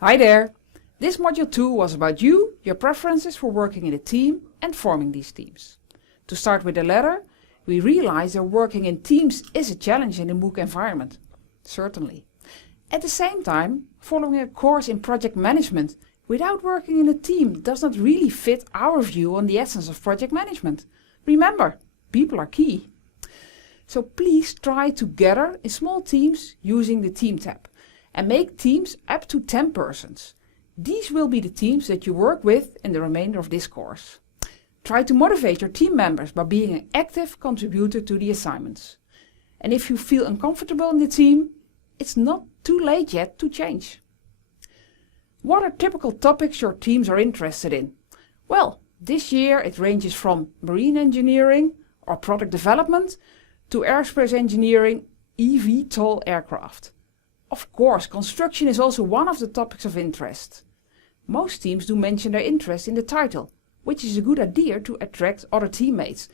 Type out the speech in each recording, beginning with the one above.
Hi there! This Module 2 was about you, your preferences for working in a team and forming these teams. To start with the latter, we realize that working in teams is a challenge in the MOOC environment. Certainly. At the same time, following a course in project management without working in a team does not really fit our view on the essence of project management. Remember, people are key. So please try to gather in small teams using the Team tab and make teams up to 10 persons. These will be the teams that you work with in the remainder of this course. Try to motivate your team members by being an active contributor to the assignments. And if you feel uncomfortable in the team, it's not too late yet to change. What are typical topics your teams are interested in? Well, this year it ranges from marine engineering or product development to aerospace engineering, eVTOL aircraft. Of course, construction is also one of the topics of interest. Most teams do mention their interest in the title, which is a good idea to attract other teammates.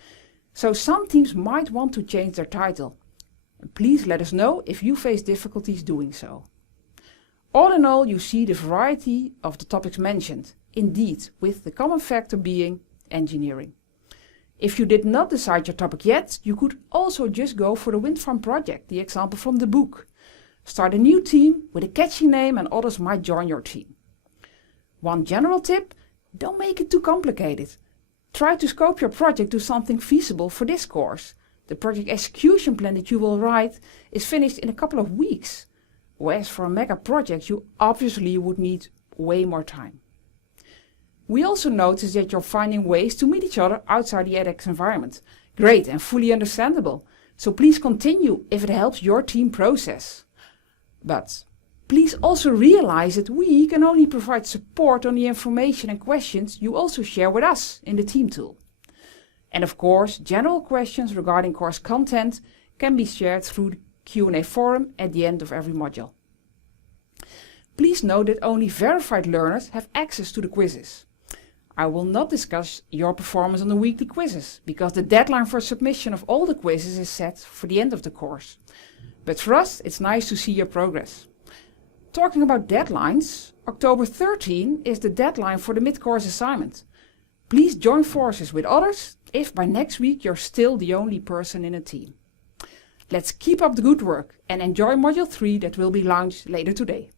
So some teams might want to change their title. Please let us know if you face difficulties doing so. All in all, you see the variety of the topics mentioned, indeed, with the common factor being engineering. If you did not decide your topic yet, you could also just go for the wind farm project, the example from the book. Start a new team with a catchy name and others might join your team. One general tip, don't make it too complicated. Try to scope your project to something feasible for this course. The project execution plan that you will write is finished in a couple of weeks, whereas for a mega project you obviously would need way more time. We also notice that you're finding ways to meet each other outside the edX environment. Great and fully understandable. So please continue if it helps your team process. But please also realize that we can only provide support on the information and questions you also share with us in the team tool. And of course, general questions regarding course content can be shared through the Q&A forum at the end of every module. Please note that only verified learners have access to the quizzes. I will not discuss your performance on the weekly quizzes, because the deadline for submission of all the quizzes is set for the end of the course. But for us, it's nice to see your progress. Talking about deadlines, October 13 is the deadline for the mid-course assignment. Please join forces with others if by next week you're still the only person in a team. Let's keep up the good work and enjoy Module 3 that will be launched later today.